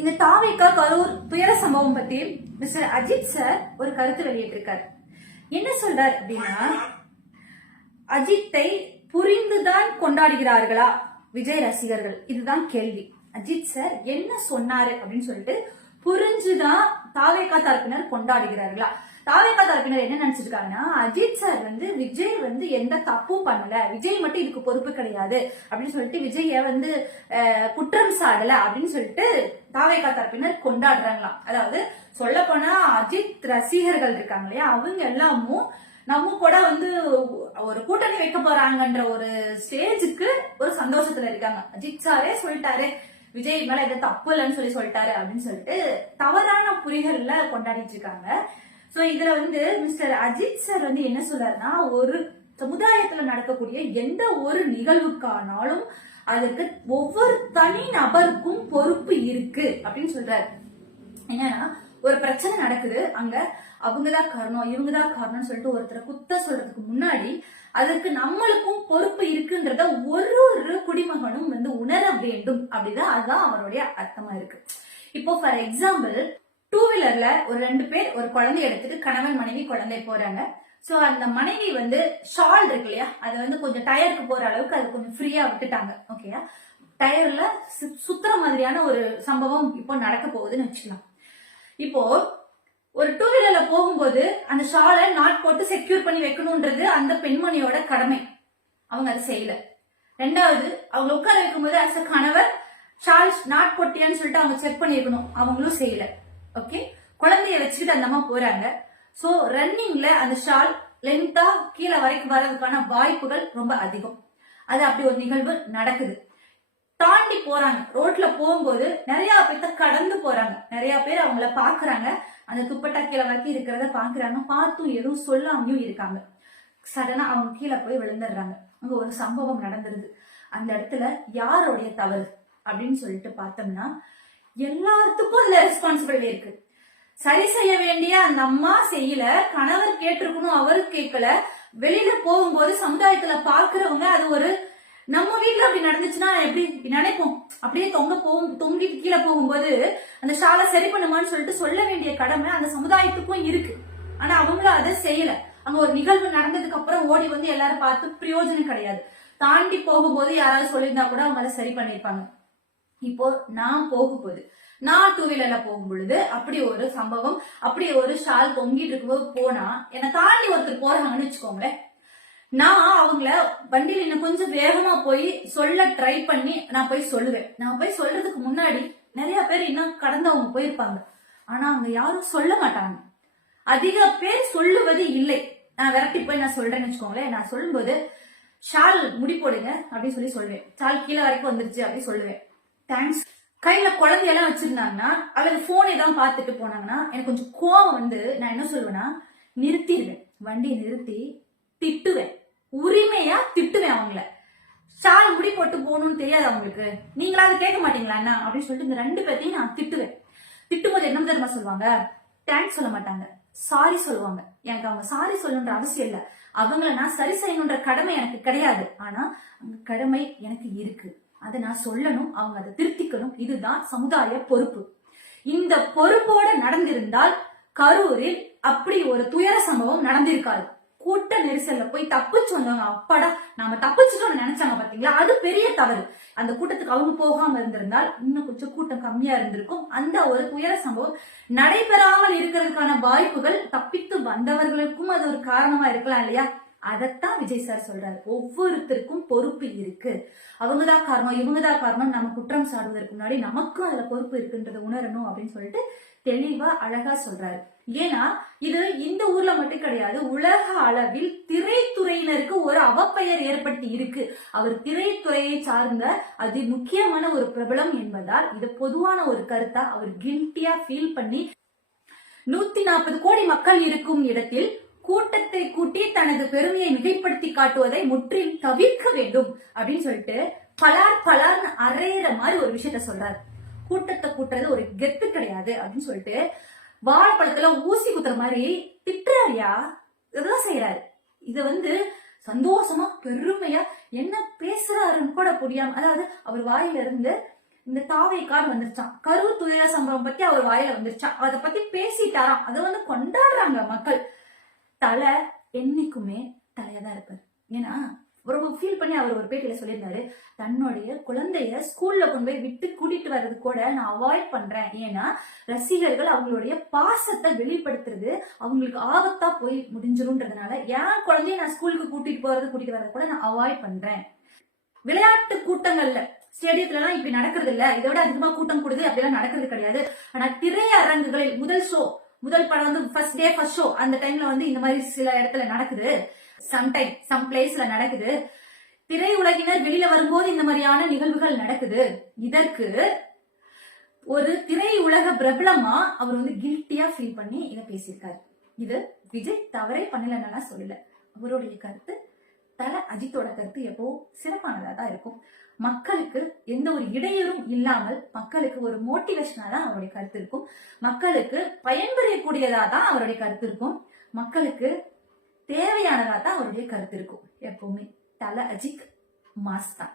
இந்த தாவேகா கரூர் துயர சம்பவம் பத்தி மிஸ்டர் அஜித் சார் ஒரு கருத்து வெளியிட்டிருக்காரு. என்ன சொல்றார் அப்படின்னா, அஜித்தை புரிந்துதான் கொண்டாடுகிறார்களா விஜய் ரசிகர்கள்? இதுதான் கேள்வி. அஜித் சார் என்ன சொன்னாரு அப்படின்னு சொல்லிட்டு புரிஞ்சுதான் தாவேகா தரப்பினர் கொண்டாடுகிறார்களா? தாவேகா தரப்பினர் என்ன நினைச்சிருக்காங்கன்னா, அஜித் சார் விஜய் எந்த தப்பும் பண்ணல, விஜய் மட்டும் இதுக்கு பொறுப்பு கிடையாது அப்படின்னு சொல்லிட்டு விஜய குற்றம் சாடல அப்படின்னு சொல்லிட்டு தாவேகா தரப்பினர் கொண்டாடுறாங்களாம். அதாவது சொல்ல போனா அஜித் ரசிகர்கள் இருக்காங்க இல்லையா, அவங்க எல்லாமும் நம்ம கூட ஒரு கூட்டணி வைக்க போறாங்கன்ற ஒரு ஸ்டேஜுக்கு ஒரு சந்தோஷத்துல இருக்காங்க. அஜித் சாரே சொல்லிட்டாரு விஜய் மேல எந்த தப்பு இல்லைன்னு சொல்லிட்டாரு அப்படின்னு சொல்லிட்டு தவறான புரிதல்ல கொண்டாடிட்டு இருக்காங்க. சோ இதுல மிஸ்டர் அஜித் சார் என்ன சொல்றாருன்னா, ஒரு சமுதாயத்துல நடக்கக்கூடிய எந்த ஒரு நிகழ்வுக்கானாலும் அதுக்கு ஒவ்வொரு தனி நபருக்கும் பொறுப்பு இருக்கு அப்படின்னு சொல்றாரு. என்னன்னா, ஒரு பிரச்சனை நடக்குது, அங்க அவங்கதான் காரணம் இவங்கதான் காரணம்னு சொல்லிட்டு ஒருத்தரை குத்த சொல்றதுக்கு முன்னாடி அதற்கு நம்மளுக்கும் பொறுப்பு இருக்குன்றத ஒரு குடிமகனும் உணர வேண்டும். அப்படிதான் அதுதான் அவருடைய அர்த்தமா இருக்கு. இப்போ ஃபார் எக்ஸாம்பிள், டூ வீலர்ல ஒரு 2 பேர் ஒரு குழந்தை எடுத்துட்டு கணவன் மனைவி குழந்தை போறாங்க. சோ அந்த மனைவி ஷால் இருக்கு இல்லையா, அதை கொஞ்சம் டயருக்கு போற அளவுக்கு அது கொஞ்சம் ஃப்ரீயா விட்டுட்டாங்க. ஓகேயா, டயர்ல சுத்துற மாதிரியான ஒரு சம்பவம் இப்போ நடக்க போகுதுன்னு வச்சுக்கலாம். இப்போ ஒரு டூ வீலர்ல போகும்போது அந்த ஷாலை நாட் போட்டு செக்யூர் பண்ணி வைக்கணும்ன்றது அந்த பெண்மணியோட கடமை. அவங்க அதை செய்யல. ரெண்டாவது, அவங்க உட்கார வைக்கும் போது அஸ் கணவர் ஷால் நாட் போட்டியான்னு சொல்லிட்டு அவங்க செக் பண்ணிருக்கணும், அவங்களும் செய்யல. ஓகே, குழந்தைய வச்சுட்டு அந்த அம்மா போறாங்க. சோ ரன்னிங்ல அந்த ஷால் லென்த்தா கீழே வரைக்கும் வர்றதுக்கான வாய்ப்புகள் ரொம்ப அதிகம். அது அப்படி ஒரு நிகழ்வு நடக்குது. தாண்டி போறாங்க, ரோட்ல போகும்போது நிறைய பேர்த்த கடந்து போறாங்க. நிறைய பேர் அவங்கள பாக்குறாங்க, அந்த துப்பட்டா கீழே வரைக்கும் இருக்கிறத பாக்குறாங்க, பார்த்தும் எதுவும் சொல்லாமையும் இருக்காங்க. சடனா அவங்க கீழே போய் விழுந்துடுறாங்க. அங்க ஒரு சம்பவம் நடந்துருது. அந்த இடத்துல யாருடைய தவறு அப்படின்னு சொல்லிட்டு பார்த்தோம்னா, எல்லாத்துக்கும் இந்த ரெஸ்பான்சிபிலிட்டி இருக்கு. சரி செய்ய வேண்டிய அந்த அம்மா செய்யல, கணவர் கேட்டிருக்கணும், அவரு கேட்கல. வெளியில போகும்போது சமுதாயத்துல பாக்குறவங்க அது ஒரு நம்ம வீட்டுல அப்படி நடந்துச்சுன்னா எப்படி நினைப்போம், அப்படியே தொங்கிட்டு கீழே போகும்போது அந்த ஷாலை சரி பண்ணுமான்னு சொல்லிட்டு சொல்ல வேண்டிய கடமை அந்த சமுதாயத்துக்கும் இருக்கு. ஆனா அவங்களும் அதை செய்யல. அங்க ஒரு நிகழ்வு நடந்ததுக்கு அப்புறம் ஓடி எல்லாரும் பார்த்து பிரயோஜனம் கிடையாது. தாண்டி போகும்போது யாராவது சொல்லியிருந்தா கூட அவங்க அதை சரி பண்ணிருப்பாங்க. இப்போ நான் போகும்போது, நான் டூ வீலர்ல போகும் பொழுது அப்படி ஒரு சம்பவம், அப்படி ஒரு ஷால் தொங்கிட்டு இருக்கும்போது போனா என்னை தாண்டி ஒருத்தர் போறாங்கன்னு வச்சுக்கோங்களேன், நான் அவங்கள வண்டியில இன்னும் கொஞ்சம் வேகமா போய் சொல்ல ட்ரை பண்ணி நான் போய் சொல்லுவேன். நான் போய் சொல்றதுக்கு முன்னாடி நிறைய பேர் இன்னும் கடந்தவங்க போயிருப்பாங்க. ஆனா அவங்க யாரும் சொல்ல மாட்டாங்க. அதிக பேர் சொல்லுவது இல்லை. நான் விரட்டி போய் நான் சொல்றேன்னு வச்சுக்கோங்களேன், நான் சொல்லும்போது ஷால் முடி போடுங்க அப்படின்னு சொல்லுவேன். ஷால் கீழே வரைக்கும் வந்துருச்சு அப்படின்னு சொல்லுவேன். தேங்க்ஸ். கையில குழந்தையெல்லாம் வச்சிருந்தாங்கன்னா அல்லது போன் ஏதாவது பார்த்துட்டு போனாங்கன்னா எனக்கு கொஞ்சம் கோவம் நான் என்ன சொல்லுவேன்னா, நிறுத்திடுவேன். வண்டியை நிறுத்தி திட்டுவேன், உரிமையா திட்டுவேன் அவங்கள. ஷால் முடி போட்டு போகணும்னு தெரியாது அவங்களுக்கு, நீங்களாவது கேட்க மாட்டீங்களா என்ன அப்படின்னு சொல்லிட்டு இந்த 2 பேர்த்தையும் நான் திட்டுவேன். திட்டும்போது என்ன தெரியுமா சொல்லுவாங்க, தேங்க்ஸ் சொல்ல மாட்டாங்க, சாரி சொல்லுவாங்க. எனக்கு அவங்க சாரி சொல்லணுன்ற அவசியம் இல்லை, அவங்கள நான் சரி செய்யணுன்ற கடமை எனக்கு கிடையாது. ஆனா அந்த கடமை எனக்கு இருக்கு, அதை நான் சொல்லணும், அவங்க அதை திருத்திக்கணும். இதுதான் சமுதாய பொறுப்பு. இந்த பொறுப்போட நடந்திருந்தால் கரூரில் அப்படி ஒரு துயர சம்பவம் நடந்திருக்காது. கூட்ட நெரிசல்ல போய் தப்பிச்சு வந்தவங்க அப்பாடா நாம தப்பிச்சுட்டோம்னு நினைச்சாங்க பாத்தீங்களா, அது பெரிய தவறு. அந்த கூட்டத்துக்கு அவங்க போகாம இருந்திருந்தால் இன்னும் கொஞ்சம் கூட்டம் கம்மியா இருந்திருக்கும். அந்த ஒரு துயர சம்பவம் நடைபெறாமல் இருக்கிறதுக்கான வாய்ப்புகள் தப்பித்து வந்தவர்களுக்கும் அது ஒரு காரணமா இருக்கலாம் இல்லையா. அதத்தான் விஜய் சார் சொல்றாரு, ஒவ்வொருத்தருக்கும் பொறுப்பு இருக்கு, அவங்கதான் காரணம் இவங்கதான் காரணம் நம்ம குற்றம் சாடுவதற்கு முன்னாடி நமக்கும் அதுல பொறுப்பு இருக்குன்றத உணரணும் அப்படின்னு சொல்லிட்டு தெளிவா அழகா சொல்றாரு. ஏன்னா இது இந்த ஊர்ல மட்டும் கிடையாது, உலக அளவில் திரைத்துறையினருக்கு ஒரு அவப்பெயர் ஏற்படுத்தி இருக்கு. அவர் திரைத்துறையை சார்ந்த அது முக்கியமான ஒரு பிரபலம் என்பதால் இது பொதுவான ஒரு கருத்தா அவர் கில்ட்டியா ஃபீல் பண்ணி 140 கோடி மக்கள் இருக்கும் இடத்தில் கூட்டத்தை கூட்டி தனது பெருமையை மிகைப்படுத்தி காட்டுவதை முற்றிலும் தவிர்க்க வேண்டும் அப்படின்னு சொல்லிட்டு பலார்னு அரையிற மாதிரி ஒரு விஷயத்த சொல்றாரு. கூட்டத்தை கூட்டுறது ஒரு கெத்து கிடையாது அப்படின்னு சொல்லிட்டு வாழைப்பழத்துல ஊசி குத்துற மாதிரி திட்டுறாரியா, இதெல்லாம் செய்யறாரு. இது சந்தோஷமா பெருமையா என்ன பேசுறாருன்னு கூட புரியாம, அதாவது அவர் வாயில இருந்து இந்த தாவேக்கார் வந்துருச்சான், கரூர் துயர சம்பவம் பத்தி அவர் வாயில வந்துருச்சான், அதை பத்தி பேசிட்டாராம், அதை வந்து கொண்டாடுறாங்க மக்கள். தலை என்னைக்குமே தலையாதான் இருப்பாரு. ஏன்னா ரொம்ப ஃபீல் பண்ணி அவர் ஒரு பேட்டியில சொல்லியிருந்தாரு, தன்னுடைய குழந்தைய ஸ்கூல்ல கொண்டு போய் விட்டு கூட்டிட்டு வர்றது கூட நான் அவாய்ட் பண்றேன். ஏன்னா ரசிகர்கள் அவங்களுடைய பாசத்தை வெளிப்படுத்துறது அவங்களுக்கு ஆபத்தா போய் முடிஞ்சிரும்ன்றதுனால என் குழந்தைய நான் ஸ்கூலுக்கு கூட்டிட்டு வர்றது கூட நான் அவாய்ட் பண்றேன். விளையாட்டு கூட்டங்கள்ல ஸ்டேடியத்துல எல்லாம் இப்படி நடக்கிறது இல்ல, இதை விட அதிகமா கூட்டம் கூடுது அப்படிலாம் நடக்கிறது கிடையாது. ஆனா திரையரங்குகளில் முதல் படம் வந்து ஃபர்ஸ்ட் டே ஃபர்ஸ்ட் ஷோ அந்த டைம்ல வந்து இந்த மாதிரி சில இடத்துல நடக்குது, சம் பிளேஸ்ல நடக்குது. திரையுலகினர் வெளியில வரும்போது இந்த மாதிரியான நிகழ்வுகள் நடக்குது. இதற்கு ஒரு திரையுலக பிரபலமா அவர் வந்து கில்ட்டியா ஃபீல் பண்ணி இதை பேசியிருக்காரு. இது விஜய் தவறே பண்ணலன்னா சொல்லல, அவருடைய கருத்து தல அஜித்தோட கருத்து எப்போ சிறப்பானதா தான் இருக்கும். மக்களுக்கு எந்த ஒரு இடையூறும் இல்லாமல் மக்களுக்கு ஒரு மோட்டிவேஷனா தான் அவருடைய கருத்து இருக்கும். மக்களுக்கு பயன்பெறக்கூடியதா தான் அவருடைய கருத்து இருக்கும். மக்களுக்கு தேவையானதா தான் அவருடைய கருத்து இருக்கும். எப்பவுமே தல அஜித் மாஸ் தான்.